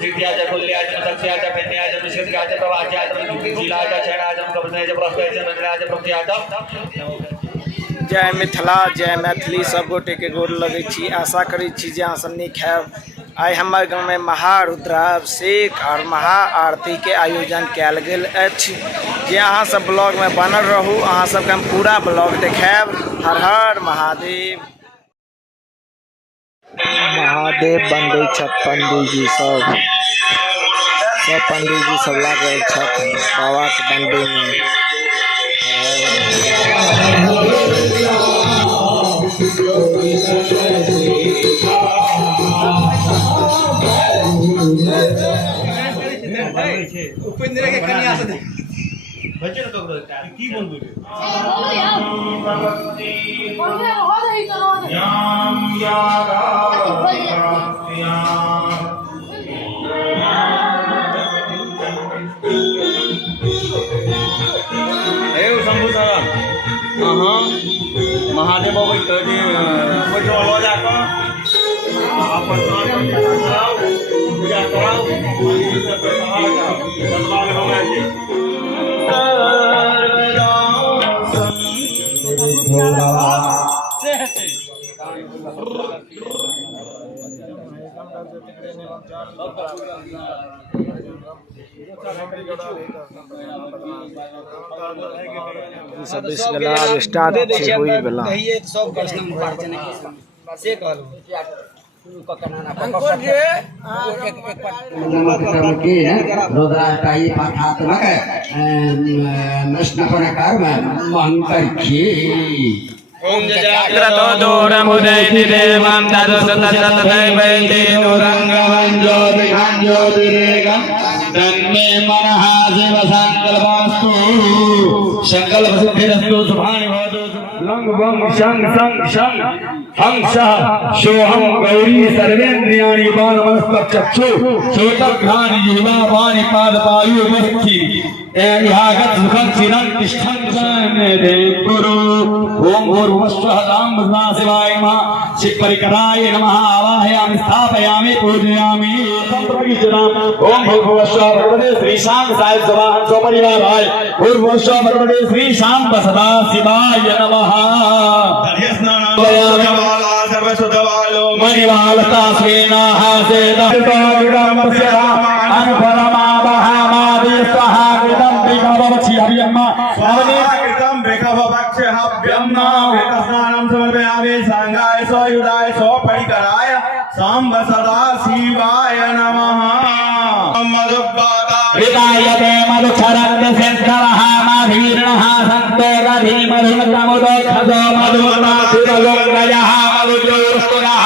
सिद्ध्याच कुल्याच सत्याच पेन्याच निषेध्याच प्रवाच्याच जिलाच छैनाच कबनेच प्रस्पेच नगराच प्रत्याच। जय मिथिला जय मैथिली सब गोटे के गोर लगे छी। आशा करी छी जे अहाँ सब नीक हैब। आई हमार गाँव में महारुद्राभिषेक और महा आरती के आयोजन कैल गेल अछि। जे अहाँ सब ब्लॉग में बनल रहू, अहाँ सबके हम पूरा ब्लॉग देखायब। हर हर महादेव। महादेव बनबै छथि पंडित जी सब पंडित जी सब लागल छथि बाबा के बनबै में। उपेंद्र के कन्या से बच्चे तो की बोलबे बोलो यार बोले हो रही तो रो दे याम यारा शंभू साहब महादेव बाबू कहे कोई लो जाको अपन पूजा कराओ दरबार हो गया जी। सब स्टार्ट हुई बेला सब प्रश्न पार्चन से कहलो रुद्राष्टायी पाठात्मक प्रकार ओम जाग्रतो दूरमुदैति देवं ज्योतिरेकं तन्मे मनः शिव संकल्पस्तु संकल्प सिद्धिरस्तु शुभानि भवतु। लंग वंग शंग संग शंग हंसः सोहम गौरी सर्वेन्द्रियाणि बाणमस्तचक्षु श्रोतघ्राणि जिह्वा पाणि पादपायु मस्थि यागत सुखं चिरं तिष्ठं समेते गुरु। ओम भूर्भुवस्वः राम शिवाय नमः शिव परिकराय नमः आवाहयामि स्थापयामि पूजयामि संप्रतिष्ठाम्। ओम भूर्भुवस्वः भगवते श्री शांत साय सवाहन सपरिवाराय भूर्भुवस्वः भगवते श्री शांत सदा शिवाय नमः। सर्वसुतवालो मणिवालता श्रीनाः सेदः अनुपरमा महामादि स्वाहा कृतं विभवक्षि हव्यम्मा कृतं विभवक्षि हव्यम्मा स्नानं समर्पयामि सांगाय सोयुधाय सोपरिकराय सांब सदा शिवाय नमः। विदायते मधुक्षरन्त सिद्धः माधीर्णः सन्तो गधीमधुमधुमदोक्षदो मधुमनाथिरलोकयः मधुज्योतिष्ठिरः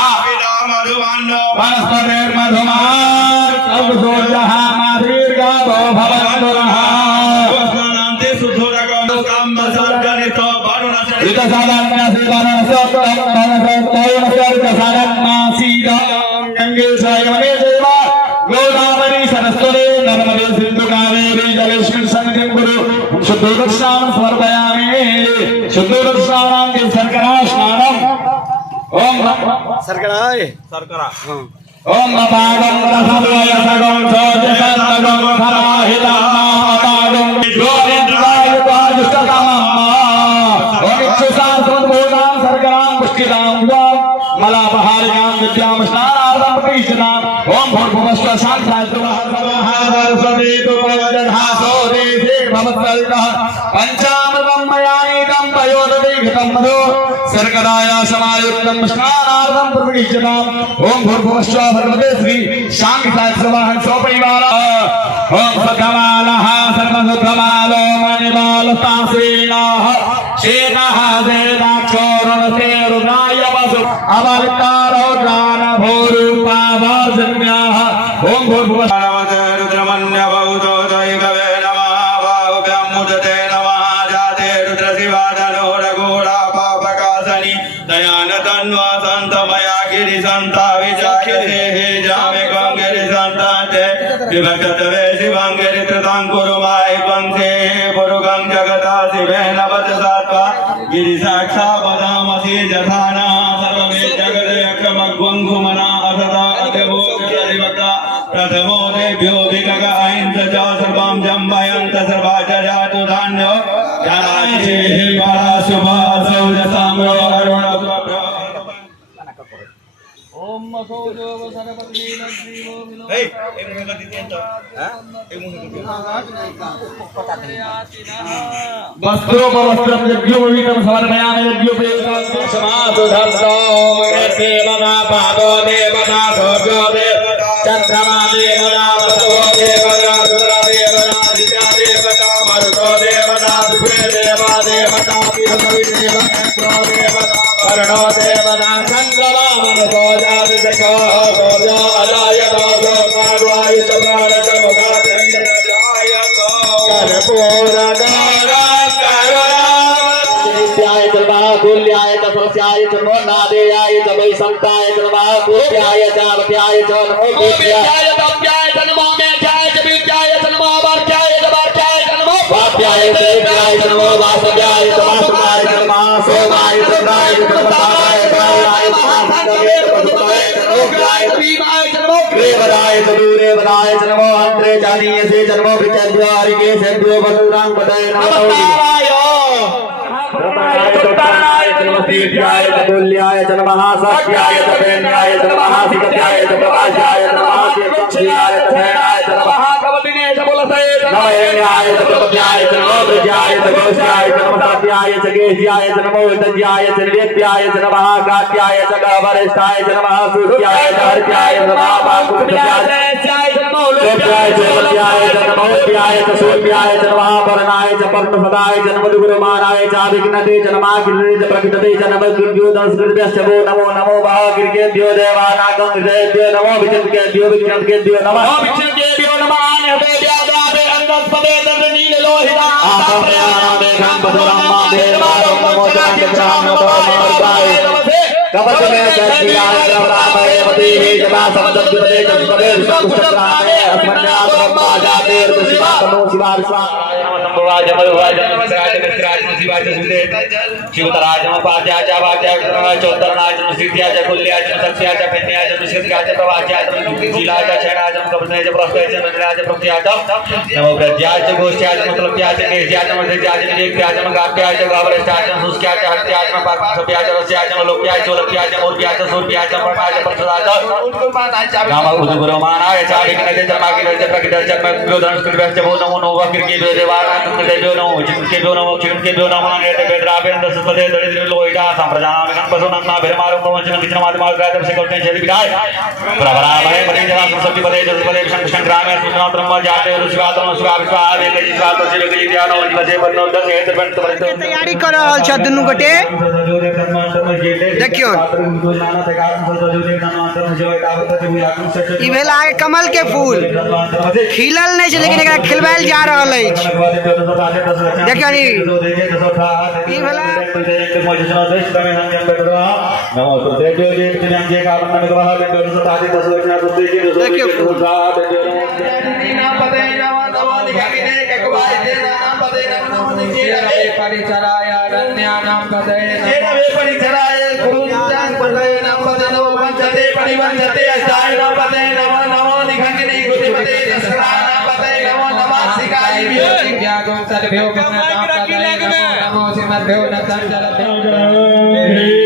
वनस्पतिर्मधुमान् सौसूर्यः माधीर्गावो भवन्तु नः। गोदावरी सरस्वती नर्मदे सिंधु कावेरी जलेस्मिन् सन्निधिं कुरु। शुद्धोदकस्नानं समर्पयामि। शुद्धोदकस्नानां के शर्करा स्नानम्। ओम शर्कराय सरकरा ओम अपागं रसद्वयसगं सोजसन्तगं धराहितामापागं गोविन्द्राय पाजुष्टतमम्। ओम इक्षुसास्वद्भूतां शर्करां पुष्टितां मलापहारिकां विद्यां स्नानार्थं प्रविष्टाम्। ओम भूर्भुवस्वः शान्ताय सरस्वती तुपवदधासो देशे भवत्सवितः पञ्चामृतं मयानीतं पयोदधिघृतं मधु शर्कराया समायुक्तं स्नानार्थं प्रविष्टाम्। ओम भूर्भुवस्वः भगवते श्री शान्ताय स्वाहन स्वपरिवारः। ओम सुखमालः सर्वसुखमालो मणिमालता श्रीनाः शेनः वेदाक्षोरुणसे रुद्राय वसु अवतारो ज्ञानभूरूपावासन्याः। ओम भूर्भुवस्वः रुद्रमन्यभूतो दैववे नमः वाव्यामुदते नमः जाते रुद्रशिवादनो रघोरा पापकासनि दयानतन्वा सन्तमया गिरिसन्ता विजाख्यते जामे गिरिसन्ताते विभक्तवे शिवाङ्गिरित्रतां कुरुमाय वंशे पुरुगं जगता शिवेन वचसात्वा गिरिसाक्षा वदामसि जथाना सर्वमे जगदयक्रमग्वङ्घुमना असदा अध्यभोगरिवका रथ नमो देभ्यो विगगायन्त च सर्वं जम्बयन्त सर्वाच जातु धान्यो जानाति बला शुभ सौजसाम्रो अरुण ओम मसोजो सरपति नजीवो विनो वस्त्रोपवस्त्रं यज्ञोपवीतं समर्पयामि यज्ञोपवीतं समासु धर्तो देवता पादो देवता सोजो देवता चन्द्रमा देवता वसो देवता रुद्र देवता दित्या देवता मरुतो देवता विभे देवा देवता विभवी देवता देवता कर्णो देवता चन्द्रमा मनसो जाति जको सोजो अलाय दोषो कार्वाय चन्द्राय चमुखा चन्द्र जायतो कर्पूर नित्याय च महाकुल्याय च सरस्याय च नमो नादेयाय च वैशंताय च महाकुल्याय च वत्याय च नमो विद्याय तप्याय च नमो मेध्याय च विद्याय च नमो वर्त्याय च वर्त्याय च नमो वाप्याय च विद्याय च नमो वासव्याय च वासुदाय च नमः सोमाय च राय च नमस्ताय च राय च महादेवाय च पशुपतये च नमोग्राय च भीमाय च नमो देवराय च दूरेवराय च नमो अन्त्रे चानीयसे च नमो विचन्द्रो हरिकेशेभ्यो वसुरां पतये नमो ीर्याय च तुल्याय च नमः सत्याय च प्रेम्याय च नमः सिकत्याय च प्रकाशाय च नमः शिवाय च शयनाय च नमः कवलिने च बुलसये च नमः हेण्याय च प्रपद्याय च नमो विद्याय च घोषाय च नमः सत्याय च गेह्याय च नमो विद्याय च निवेद्याय च नमः कात्याय च गवरिष्ठाय च नमः सूर्याय च हर्त्याय च नमः पाकुत्याय च नमो लोक्याय च वत्याय च नमो विद्याय च सूर्याय च नमः परनाय च पर्णसदाय च नमो गुरुमानाय च विघ्नते च नमः किरणे च प्रकृतते च नमः गुरुभ्यो नमस्कृतेभ्यो नमो नमो भागिर्गेभ्यो देवानागं हृदयेभ्यो नमो विचिन्तेभ्यो विचिन्तेभ्यो नमः विचिन्तेभ्यो नमः अन्यदेभ्यो दावे अंधस्पदे दर्नील लोहिता आप्राणे गंधर्वमा देवारो नमो जानत्राम नमो मार्गाय कवच में जयियाय प्रभावयवती हे जमा समदद्युते तस्पदे सुष्टप्राणे अस्मन्यात् ब्रह्मा जाते ऋषिवा तमो शिवा विश्वा संभवाय मधुवाय मिश्राय मिश्राय शिवाय सुदे शिवतराय पाद्याय वाद्याय चौतरनाय सिद्ध्याय कुल्याय सत्याय पेन्याय मिश्रित्याय प्रवाच्याय जिलाय छेणाय कबनाय प्रस्थाय नंदराय प्रत्याय नमो प्रत्याय गोष्ठ्याय मतलब्याय केज्याय मध्यज्याय नित्याय गाप्याय गावरेष्ठाय सुस्क्याय हत्याय पाकसभ्याय रस्याय लोक्याय चोलक्याय मूर्त्याय सूर्याय परमाय प्रसादाय नाम उदगुरुमानाय चाविघ्नते जन्मागिरे प्रकृतिर् जन्मोदन कृष्णस्य वो नमो नमः किरके देवानां देवो नमो चिन्तेभ्यो नमो चिन्तेभ्यो नमः नेते वेद्राभ्यं दशपदे दरिद्र लोहिता संप्रजानां गणपसुनन्ना भिरमारुं नमः चिन्तिमादिमार्गादं सेकौटे चेदिविदाय प्रवरामहे पतिजना संसप्तिपदे दशपदे शंकरामे सुनात्रम जाते ऋषिवातम शिवा वेकजी स्वातो शिवजी ध्यानो निवजे बन्नो दस हेतुबंत परितो तैयारी कर रहल छ दुनू गोटे देखियो ई भेला कमल के फूल खिलल नहीं छै लेकिन एकरा खिलवाइल जा रहल अछि देखियो नी ई भेला देखियो परिचराय रण्यानां पदे परिचराय गुरुनां पदे नमः नमो वंशते परिवंशते अष्टायनां पदे नमः नमो निखंगिनी गुरुपते दशरानां पदे नमो नमः सिकाय विद्यागो सर्वभ्यो ज्ञातां पदे नमो नमो सिमद्भ्यो नतं जलभ्यो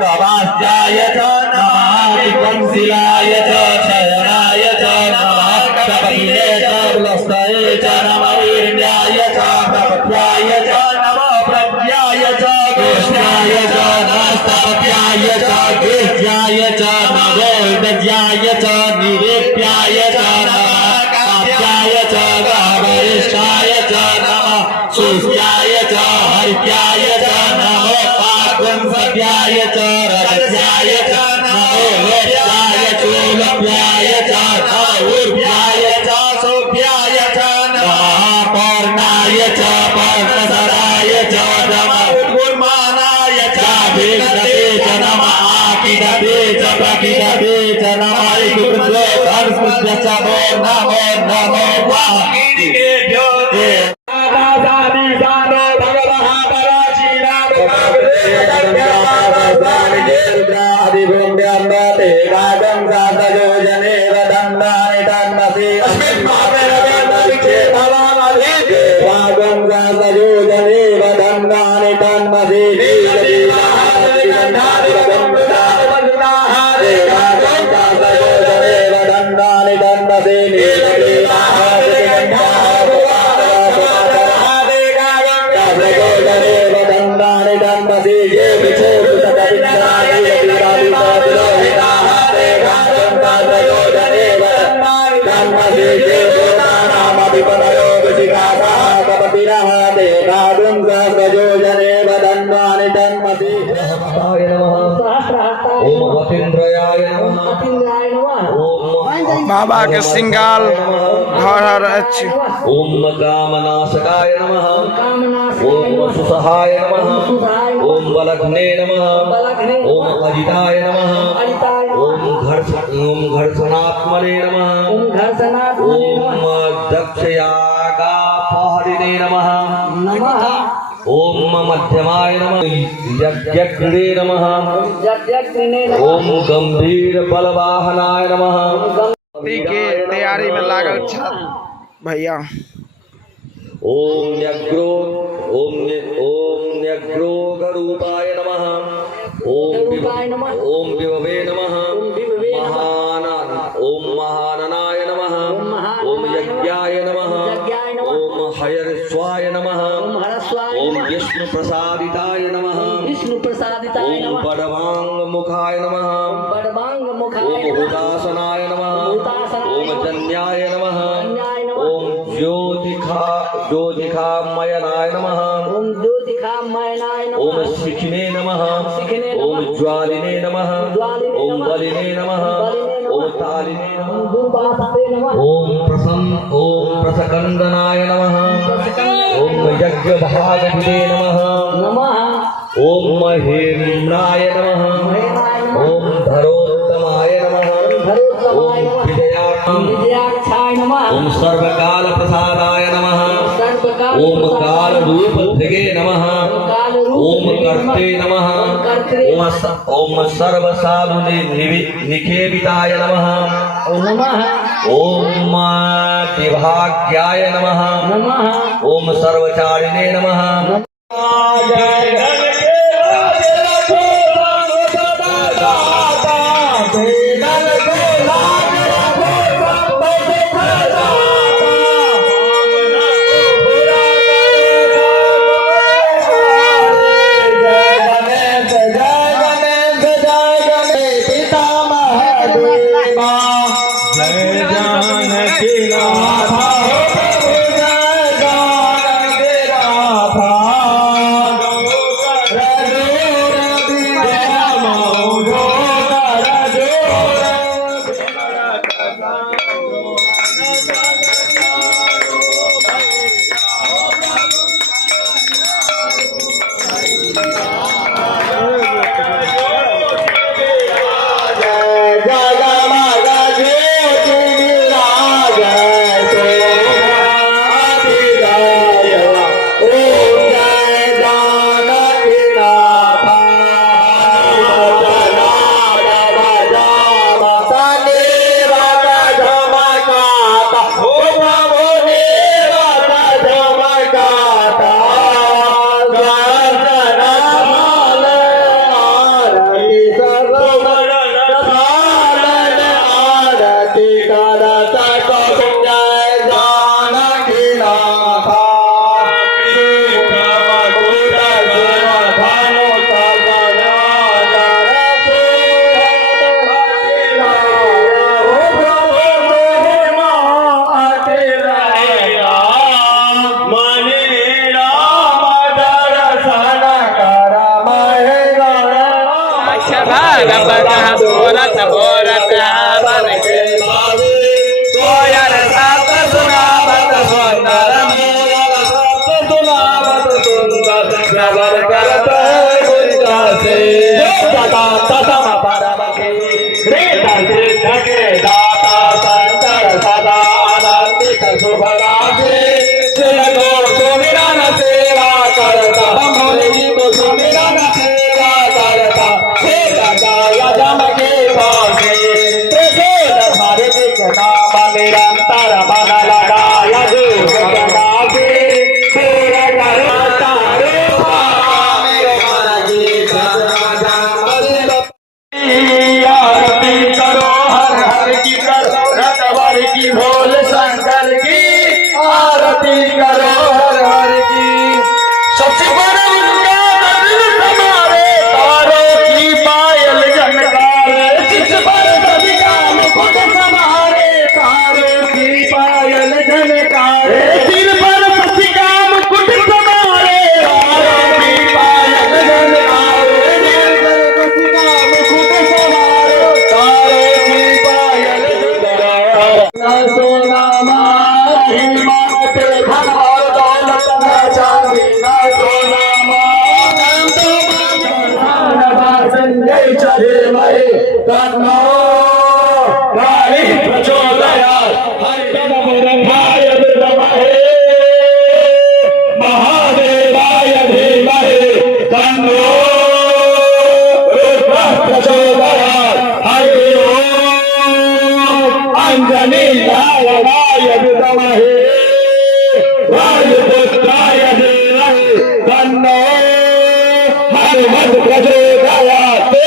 प्रभास्याय च नमः शिलाय च शयनाय च नमः कपिले च पुलस्ताय च नमः वीर्याय च प्रपत्याय च नमः प्रज्ञाय च कृष्णाय च नमस्तपत्याय च कृष्णाय च नवोदज्याय च निवेद्याय च नमः काप्याय च वरिष्ठाय च नमः सुस्याय च हरित्याय च नमो पार्वंसत्याय च रजस्याय च नमो लोप्याय च लोप्याय च ऊर्ध्याय च सोप्याय च नमः पौर्णाय च पौर्णसराय च नमः उद्गुर्मानाय च भीष्मते च नमः आकिदते च प्रकिदते च नमः इकुद्रो धर्मस्य च नमो नमो वाकिनिकेभ्यो आदासानि सानो भगवः पराशीराम अधिभूम्यन्ते रागं साधयो जने वदन्नानि तन्मसि अस्मिन् भावेरवेन्दविक्षे भवामधीते रागं साधयो जने वदन्नानि तन्मसि नीलदीनानि वदन्नानि वदन्नानि रागं साधयो जने वदन्नानि तन्मसि नीलदीनानि वदन्नानि तन्मसि ये बाबा के सिंगाल घर अछि। ओम कामनाशकाय नमः ओम सुसहाय नमः ओम बलघ्ने नमः ओम अजिताय नमः ओम घर्षणात्मने नमः ओम दक्षयागापहरिणे नमः ओम मध्यमाय नमः यज्ञकृते नमः ओम गंभीर बलवाहनाय नमः के तैयारी में लागल छ भैया। ओम न्यग्रोगरूपाय नमः ओम विभवे नमः ओम महाननाय नमः ओम यज्ञाय नमः ओम हयस्वाय नमः ओम विष्णु प्रसादिताय नमः ओम बड़वांग मुखाय नमः ओम हुदासनाय नमः ओम जन्याय नमः ओम ज्योतिखामयनाय नमः ओम शिखिने नमः ओम ज्वालिने नमः ओम बलिने नमः ओम तालिने नमः ओम प्रसकंदनाय नमः ओम यज्ञभागविदे नमः ओम महेन्द्राय नमः ओम धरोत्तमाय नमः ओम विजयाक्षाय नमः ओम सर्वकाल प्रसादाय नमः ओम काल रूप भृगे नमः ओम कर्ते नमः ओम सर्वसाधु निखेविताय नमः ओम दिभाग्याय नमः ओम सर्वचारिणे नमः भोरत भोरत बन के कोयल सात सुनावत सुंदर मेरा साथ सुनावत सुंदर प्रवर करत है गुंजा से दाता ततम परमके रे दर्शे ढके दाता संतर सदा आनंदित शुभ राजे जगो सुमिरन सेवा करता मोरी को सुमिरन सेवा करता हे दाता यजम के पासे प्रभु भारत के नाम निरंतर मन लगाया जो सदा के तेरा करता रे मेरे मन जी सदा आरती करो हर हर की करो रतवर की भोल शंकर की आरती करो हर हर की सबसे बड़ा उनका दिल हमारे तारों की पायल झनकारे जिस पर सभी काम खुद हमारे तारों की पायल झनकारे दिल पर सभी काम खुद हमारे तारों की पायल झनकारे दिल पर सभी काम खुद हमारे तारों की पायल झनकारे सोना माही मांगते धन और दौलत न चांदी न सोना मांग तो संजय चले मरे कन्नो गाड़ी प्रचोदया हर कदम रंगाय विद्महे महादेवाय धीमहि तन्नो रुद्र प्रचोदया हरि ओम अंजनी नारायणाय विद्महे वायुपुत्राय धीमहि तन्नो हनुमत् प्रचोदयात्